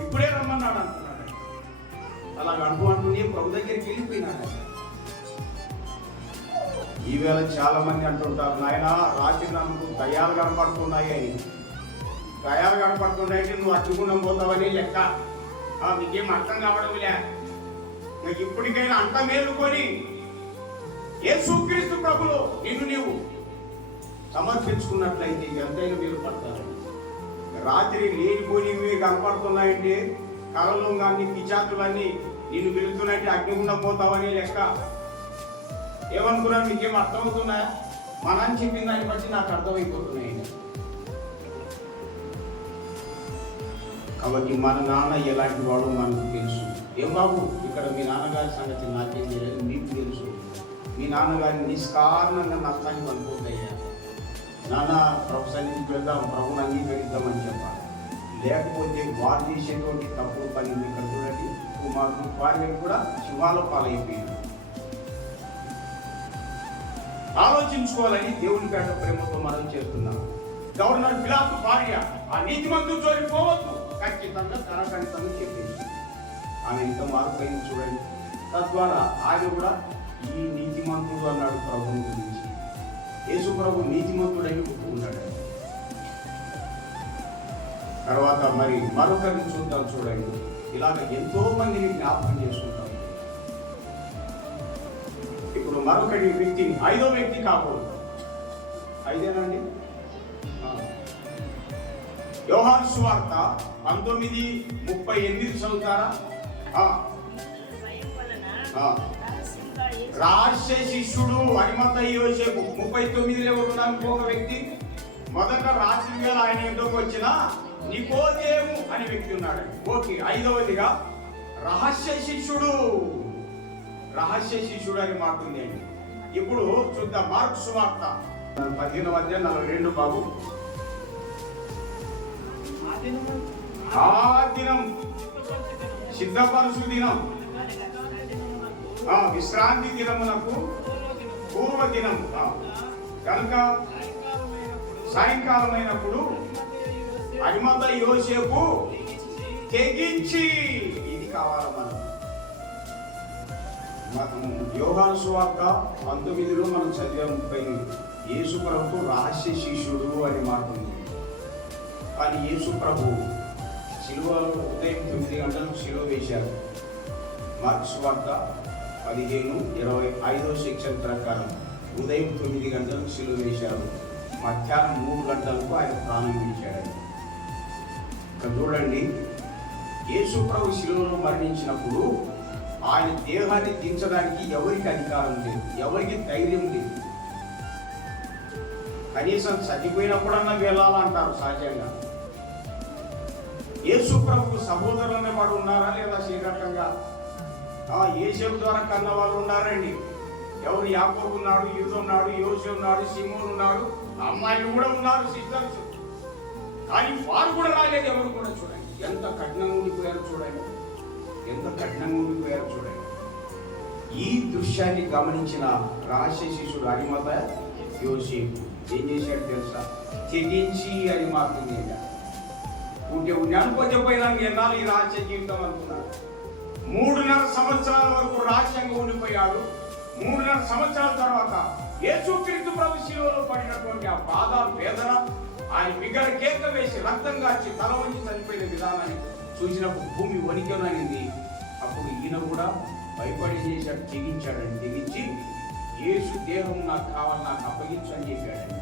ఇప్పుడే రమ్మన్నాడు అంటున్నాడు. అలాగ అంటూనే ప్రభు దగ్గరికి వెళ్ళిపోయినాడు. ఈవేళ చాలా మంది అంటుంటారు, నాయన రాత్రి నాకు దయ్యాలు కనపడుతున్నాయి అని. దయ్యాలు కనపడుతున్నాయంటే నువ్వు అచ్చుకుండం పోతావని లెక్క. మీకేం అర్థం కావడం లే. ఇప్పటికైనా అంత మేలుకొని యేసుక్రీస్తు ప్రభులో నిన్ను నీవు సమర్పించుకున్నట్లయితే ఎంతైనా మీరు పడతారు. రాత్రి లేనిపోనివి కనపడుతున్నాయంటే కళలు కానీ పిచాతులన్నీ నిన్ను వెళుతున్నట్టు అగ్నిగుండం పోతావని లెక్క. ఏమనుకున్నాను మీకేం అర్థమవుతున్నాయా? మనం చెప్పిన దాన్ని బట్టి నాకు అర్థమైపోతున్నాయి. కాబట్టి మన నాన్న ఎలాంటి వాడు మనకు తెలుసు. ఏం బాబు ఇక్కడ మీ నాన్నగారి సంగతి నాకేం తెలియదు, మీకు తెలుసు. మీ నాన్నగారిని నిష్కారణంగా నష్టానికి అనుకోద్దయ్యా. నాన్న ప్రభు సన్నిధికి వెళ్దాం, ప్రభుని అంగీకరిద్దామని చెప్పాలి. లేకపోతే వారు చేసేటువంటి తప్పుడు పని ఇక్కడ చూడండి. కుమారుడు భార్యను కూడా శివాల పాలైపోయింది. ఆలోచించుకోవాలని దేవుని పేట ప్రేమతో మనం చేస్తున్నాం. గవర్నర్ పిలాతు భార్య ఆ నీతిమంతుడు జోలికి పోవద్దు ఖచ్చితంగా కరకణితంగా చెప్పింది. ఆమె ఇంత మార్పులైంది చూడండి. తద్వారా ఆయన కూడా ఈ నీతిమంతుడు అన్నాడు ప్రభుని గురించి. యేసు ప్రభు నీతిమంతుడని ఒప్పుకున్నాడు. తర్వాత మరి మరొకరిని చూద్దాం చూడండి. ఇలాగ ఎంతో మందిని జ్ఞాపకం చేసుకుంటాం. ఇప్పుడు మరొకటి వ్యక్తిని, 5వ వ్యక్తి కాకూడదు. 5ఏనండి. యోహాను సువార్త 19:38 చదువుతారా? రహస్య శిష్యుడు అరిమతయి యోసేపు 39లో ఉన్నాను. ఒక వ్యక్తి మొదట రాత్రి వేళ ఆయన ఇంట్లోకి వచ్చిన నికోదేము అనే వ్యక్తి ఉన్నాడు. ఓకే. 5వదిగా రహస్య శిష్యుడు అని మాట్లాడుతుంది అండి. ఇప్పుడు చూద్దాం మార్కు సువార్త 15:42 బాబు. ఆ దినం సిద్ధపరుసు దినం, విశ్రాంతి దినమునకు పూర్వ దినం కనుక సాయంకాలమైనప్పుడు అరిమత యోసేపు తెగించి, ఇది కావాలి మనం యోహాను సువార్త 19లో మనం చదివాం. 30 యేసు ప్రభు రహస్య శిష్యుడు అని మాట్లాడింది. కానీ యేసు ప్రభు శిలువలో ఉదయం 9 గంటలకు శిలువ వేశారు. మార్కు సువార్త 15:25 సెక్షన్ ప్రకారం ఉదయం 9 గంటలకు శిలువ వేశారు. మధ్యాహ్నం 3 గంటలకు ఆయన ప్రాణం విడిచాడు. ఇక్కడ చూడండి, యేసు ప్రభు శిలువలో మరణించినప్పుడు ఆయన దేహాన్ని దించడానికి ఎవరికి అధికారం లేదు, ఎవరికి ధైర్యం లేదు. కనీసం చనిపోయినప్పుడన్నా వెళ్ళాలంటారు సహజంగా. యేసు ప్రభుకు సహోదరులు అనేవాడు ఉన్నారా లేదా? శ్రీరకంగా యేసేపు ద్వారా కన్న వాళ్ళు ఉన్నారండి. ఎవరు? యాకోబు ఉన్నాడు, యూదా ఉన్నాడు, యోసేపు ఉన్నాడు, సీమోను ఉన్నాడు, అమ్మాయిలు కూడా ఉన్నారు, సిస్టర్స్. కానీ వారు కూడా రాలేదు. ఎవరు కూడా చూడండి ఎంత కఠినంగా ఉండిపోయారు చూడండి, ఎంత కఠినంగా ఉండిపోయారు చూడండి. ఈ దృశ్యాన్ని గమనించిన రహస్య శిష్యుడు అరిమత యోసేపు ఏం చేశాడు తెలుసా? తెగించి అని మాత్రమే ఉంటే అనుకోతే పోయినా ఎన్నాళ్ళు ఈ రహస్య జీవితం అనుకున్నాడు. 3.5 సంవత్సరాల వరకు రహస్యంగా ఉండిపోయాడు. 3.5 సంవత్సరాల తర్వాత యేసుక్రీస్తు ప్రభు శిలువలో పడినటువంటి ఆ బాధ వేదన, ఆయన బిగ్గర కేక వేసి రక్తం కాచి తల వంచి చనిపోయిన విధానాన్ని చూసినప్పుడు భూమి వణికెననింది. అప్పుడు ఈయన కూడా భయపడి చేశాడు, తెగించాడని. తెగించి యేసు దేహం నాకు కావాలి, నాకు అప్పగించు అని చెప్పాడండి.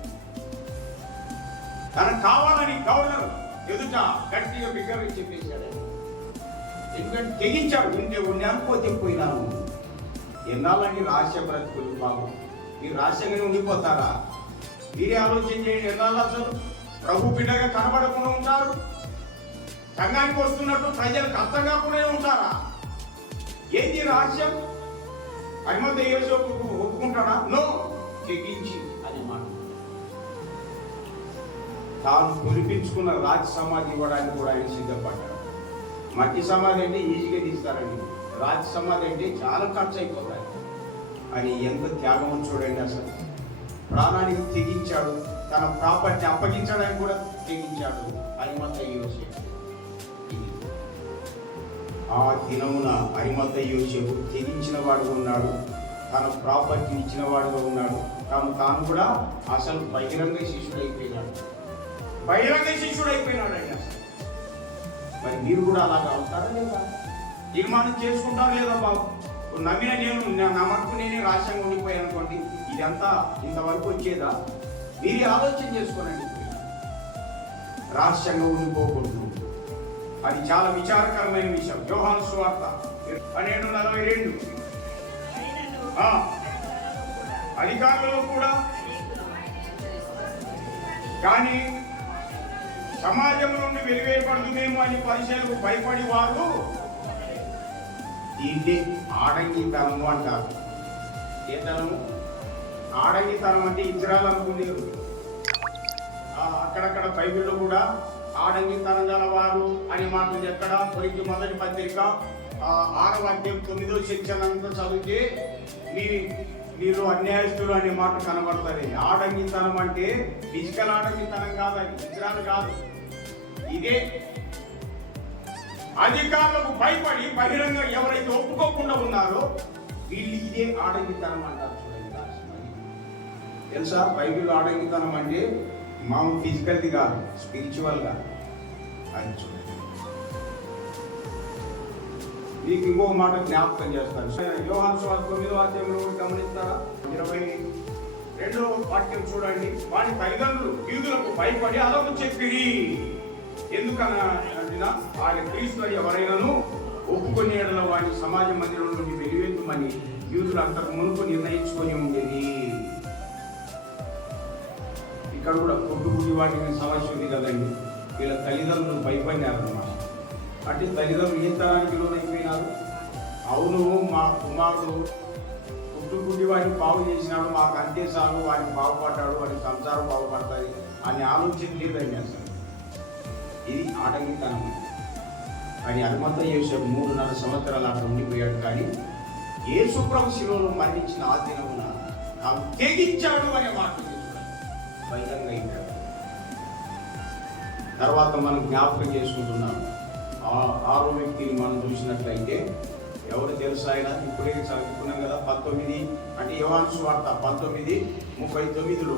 తనకు కావాలని గవర్నర్ ఎదుట గట్టిగా బిగ్గరగా చెప్పేశాడు. ఎందుకంటే తెగించాడు. ఉంటే అనుకోతే పోయినాను. ఎన్నాళ్ళని రహస్య బ్రతుకులు బాబు, మీరు రహస్యంగానే ఉండిపోతారా? మీరే ఆలోచన చేయండి. ఎన్నాళ్ళు అసలు ప్రభు బిడ్డగా కనబడకుండా ఉంటారు? సంఘానికి వస్తున్నట్టు ప్రజలకు అర్థం కాకుండా ఉంటారా? ఏంటి రహస్యం? అరిమత యేసేపు ఒప్పుకుంటాడా? నో, తెగించి అని మాట. తాను కురిపించుకున్న రాజ సమాధి ఇవ్వడానికి కూడా ఆయన సిద్ధపడ్డాడు. మట్టి సమాధి అంటే ఈజీగా తీస్తారండి, రాజ సమాధి అంటే చాలా ఖర్చు అయిపోతాయి. అని ఎంత త్యాగం చూడండి. అసలు ప్రాణానికి తెగించాడు, తన ప్రాపర్టీ అప్పగించడానికి కూడా తెగించాడు అరిమత యోసేపు. ఆ దినమున అరిమత యోసేపు తెగించిన వాడుగా ఉన్నాడు, తన ప్రాపర్టీ ఇచ్చిన వాడుగా ఉన్నాడు. తాను కూడా అసలు బహిరంగ శిష్యుడైపోయినాడు. అండి అసలు. మరి మీరు కూడా అలాగా అవుతారా లేదా? తీర్మానం చేసుకుంటారా లేదా బాబు? నమ్మిన నేను నా మటుకు నేనే రాష్ట్రంగా ఉండిపోయాను అనుకోండి, ఇదంతా ఇంతవరకు వచ్చేదా? మీరు ఆలోచన చేసుకోనండి. రహస్యంగా ఉండిపోకూడదు. అది చాలా విచారకరమైన విషయం. యోహాను సువార్త 12:42. అధికారులలో కూడా కానీ సమాజం నుండి వెలివేయబడుతుందేమో అని పరిచయాలకు భయపడి వారు దీన్ని ఆడంగితనము అంటారు. ఏ తనము? ఆడంగితనం అంటే ఇజ్రాయెల్ అనుకునేరు. అక్కడక్కడ బైబిల్లో కూడా ఆడంగితనం గలవారు అనే మాటలు ఎక్కడ? కొరింథీ మొదటి పత్రిక 6వ అధ్యాయం 9వ సెక్షన్ అంతా చదివితే మీరు అన్యాయస్తులు అనే మాట కనబడుతుంది. ఆడంగితనం అంటే ఫిజికల్ ఆడంగితనం కాదని, ఇజ్రాయెల్ కాదు. ఇదే అధికారులకు భయపడి బహిరంగ ఎవరైతే ఒప్పుకోకుండా ఉన్నారో వీళ్ళు ఇదే ఆడంగితనం అంటారు. చూడండి, తెలుసా? బైబిల్ ఆడంగితనం అంటే మామూలు ఫిజికల్ది కాదు, స్పిరిచువల్గా. అది చూడండి. మీకు ఇంకో మాట జ్ఞాపకం చేస్తాను. యోహాను సువార్త 9వ అధ్యాయంలో గమనిస్తారా? 22వ వాక్యం చూడండి. వాని తల్లిదండ్రులు యూదులకు భయపడి అలాగ చెప్పిరి. ఎందుకన్నా ఆయన క్రీస్తు ఎవరైనాను ఒప్పుకొని వాని సమాజ మందిరం నుండి వెలివేద్దామని యూదులు అంతకు మునుపు నిర్ణయించుకొని ఉండేది. ఇక్కడ కూడా కొట్టుకుడి వాటికి సమస్య ఉంది కదండి. వీళ్ళ తల్లిదండ్రులు భయపడినారన్నమాట. అంటే తల్లిదండ్రులు ఏ తరానికి లోనైపోయినారు? అవును, మా కుమారుడు పుట్టుకుండి వాడిని బాగు చేసినాడు, మాకు అంతే చాలు, వాడిని బాగుపడ్డాడు, వాడి సంసారం బాగుపడుతుంది అని ఆలోచన లేదండి అసలు. ఇది ఆటంకితనం. కానీ హనుమంత యేసు 3.5 సంవత్సరాలు అక్కడ ఉండిపోయాడు. కానీ యేసు ప్రభు శిలువలో మరణించిన ఆ దినమున నాకు తెగించాడు అనే మాట బహిరంగ అయిపోయాడు. తర్వాత మనం జ్ఞాపకం చేసుకుంటున్నాం. 6వ వ్యక్తిని మనం చూసినట్లయితే ఎవరు తెలుసు? ఆయన ఇప్పుడే చదువుకున్నాం కదా, 19 అంటే యోహాను సువార్త 19:39లో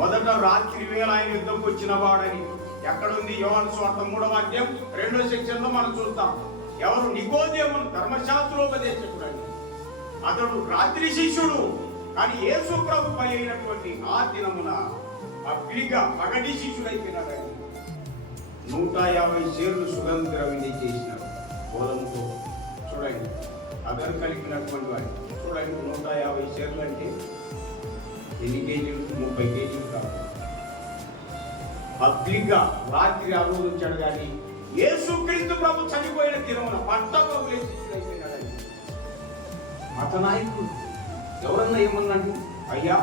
మొదట రాత్రి వేళ ఆయన యుద్ధంకి వచ్చిన వాడని ఎక్కడుంది? యోహాను సువార్త 3వ అధ్యాయం 2వ సెక్షన్లో మనం చూస్తాం. ఎవరు? నికోదేమును, ధర్మశాస్త్రోపదేశకుడు అండి. అతడు రాత్రి శిష్యుడు. కానీ యేసు ప్రభు పై అయినటువంటి ఆ దినమున ఆ పిలిగా పగటి శిష్యుడైపోయినాడండి. 150 సేర్లు సుగంధ ద్రవ్యం చేసినాడు గోధుమతో. చూడండి, అదరు కలిపినటువంటి వాడు. చూడండి, 150 సేర్లు అంటే ఎన్ని కేజీలు? 30 కేజీలు కాదు. పబ్లిక్గా రాత్రి ఆలోచించాడు. కానీ యేసుక్రీస్తు ప్రభు చనిపోయిన దినమున పట్టపగులే శిష్యుడైపోయినాడండి. మత నాయకుడు ఎవరన్నా ఏమన్నాడు? అయ్యా,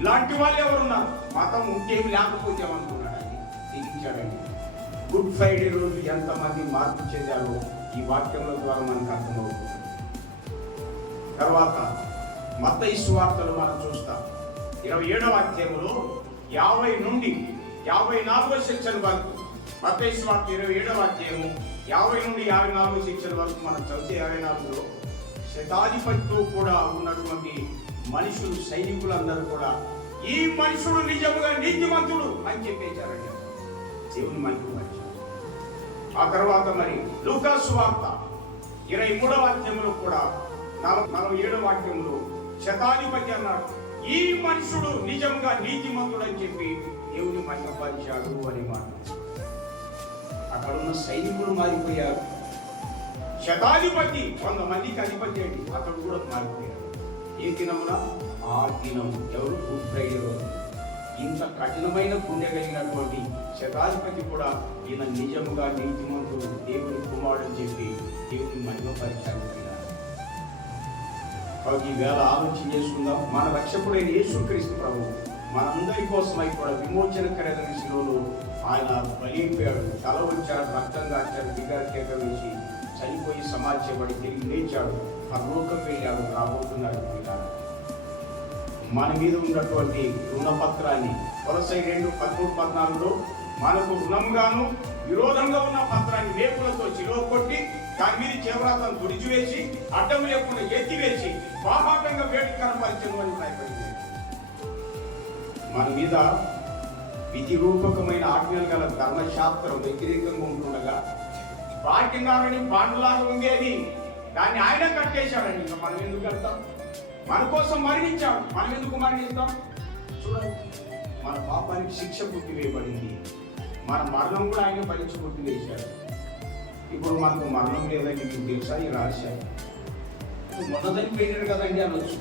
ఇలాంటి వాళ్ళు ఎవరున్నారు? మతం ఉంటేమి లేకపోతే ఏమనుకున్నాడండి, తెగించాడండి. గుడ్ ఫ్రైడే రోజు ఎంతమంది మార్పు చెందారో ఈ వాక్యముల ద్వారా మనకు అర్థమవుతుంది. తర్వాత మత్తయి సువార్తలు మనం చూస్తాం. 27వ అధ్యాయంలో 50 నుండి 54వ సెక్షన్ వరకు, మత్తయి సువార్త 27వ అధ్యాయము 50 నుండి 54వ సెక్షన్ వరకు మనం చదివితే 54లో శతాధిపతితో కూడా ఉన్నటువంటి మనుషులు, సైనికులందరూ కూడా ఈ మనుషుడు నిజముగా నీతిమంతుడు అని చెప్పేశారండి. దేవుని మనకు మంచి. ఆ తర్వాత మరి లూకా సువార్త 23వ అధ్యాయంలో కూడా 47వ వాక్యంలో శతాధిపతి అన్నాడు, ఈ మనుషుడు నిజంగా నీతిమంతుడు అని చెప్పి దేవుని మహిమపరిచాడు అని మాట. అక్కడ ఉన్న సైనికులు మారిపోయారు. శతాధిపతి 100 మందికి అధిపతి అండి, అతడు కూడా మారిపోయాడు. ఏ దినమున? ఆ దినం. ఎవరు? గుడ్ ఫ్రైడే రోజు. ఇంత కఠినమైన పుణ్య కలిగినటువంటి శతాధిపతి కూడా ఈయన నిజముగా నీతిమంతుడు, దేవుని కుమారుడు అని చెప్పి దేవుని మహిమపరిచాడు. కాబట్టి ఈవేళ ఆలోచన చేసుకుందాం. మన రక్షకుడైన యేసుక్రీస్తు ప్రభు మనందరి కోసమై కూడా విమోచనకరమైన శిలువలో ఆయన బలిపోయాడు, తల వచ్చాడు, రక్తం కాచాడు, బిగారు కేక వేసి చనిపోయి సమాజపడి తిరిగి లేచాడు, పరలోకం వెళ్ళాడు, రాబోతున్నాడు. మన మీద ఉన్నటువంటి రుణపత్రాన్ని కొలసై 2:13-14లో మనకు రుణంగాను విరోధంగా ఉన్న పత్రాన్ని వేపులతో చిలువ కొట్టి దాని మీద చేవరాతను తుడిచివేసి అడ్డం లేకుండా ఎత్తివేసి బాహాటంగా వేడి కనపరిచను అని భయపడింది. మన మీద విధి రూపకమైన ఆజ్ఞలు గల ధర్మశాస్త్రం వ్యతిరేకంగా ఉంటుండగా బాక్యంగాని బాండ్లాగా ఉండేది, దాన్ని ఆయన కట్టేశాడండి. ఇంకా మనం ఎందుకు కడతాం? మన కోసం మరణించాడు, మనం ఎందుకు మరణిస్తాం? చూడండి, మన పాపానికి శిక్ష కొట్టివేయబడింది. మన మరణం కూడా ఆయన భరించి కొట్టివేశాడు. ఇప్పుడు మనకు మరణం లేదండి. మీకు తెలుసా ఈ రహస్యం? మొన్న చనిపోయినాడు కదండి అనొచ్చు.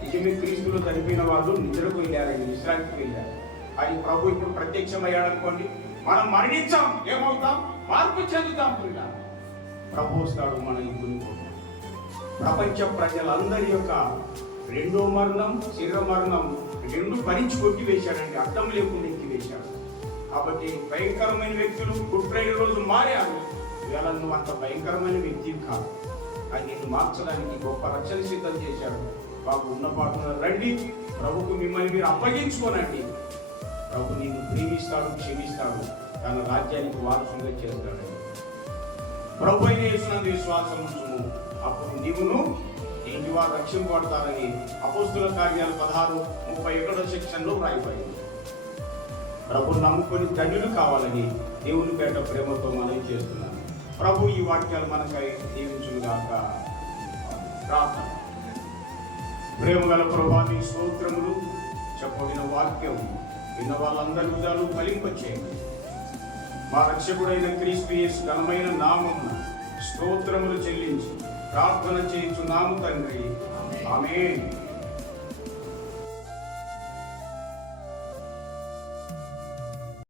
నిజమే, క్రీస్తులో చనిపోయిన వాళ్ళు నిద్రకు వెళ్ళారండి, విశ్రాంతికి వెళ్ళారు. అది ప్రభు ఇప్పుడు ప్రత్యక్షమయ్యాడు అనుకోండి, మనం మరణించాం, ఏమవుతాం? మార్పు చెందుతాం. కూడా ప్రభు వస్తాడు మన ఇంటికి. ప్రపంచ ప్రజలందరి యొక్క రెండో మరణం, శరీర మరణం రెండు భరించి కొట్టివేశాడండి, అర్థం లేకుండా ఎక్కివేశాడు. కాబట్టి భయంకరమైన వ్యక్తులు గుడ్ ఫ్రైడే రోజు మారారు. ఇవాళ నువ్వు అంత భయంకరమైన వ్యక్తి కాదు. ఆయన నిన్ను మార్చడానికి గొప్ప రక్షణ సిద్ధం చేశాడు. బాబు ఉన్న పాటున రండి, ప్రభుకు మిమ్మల్ని మీరు అప్పగించుకోనండి. ప్రభు నిన్ను ప్రేమిస్తాడు, క్షమిస్తాడు, తన రాజ్యానికి వారసులుగా చేస్తాడు. ప్రభు అయిన యేసునందు విశ్వాసం ఉంచుము, అప్పుడు నీవును ఇంటి వారు రక్షింపబడతారని అపోస్తుల కార్యాలు 16:31 సెక్షన్లో రాయబడింది. ప్రభు నమ్ముకొని ధన్యులు కావాలని దేవుని పేట ప్రేమతో మనం చేస్తున్నాను. ప్రభు ఈ వాక్యాలు మనకై దీవించుగాక. ప్రార్థన. ప్రేమగల ప్రభా, నీ స్తోత్రములు. చెప్పబడిన వాక్యం విన్న వాళ్ళందరి హృదయాలు ఫలింపచేయండి. మా రక్షకుడైన క్రీస్తు యేసు ఘనమైన నామమున స్తోత్రములు చెల్లించి ప్రార్థన చేయుచున్నాము తండ్రి. ఆమేన్.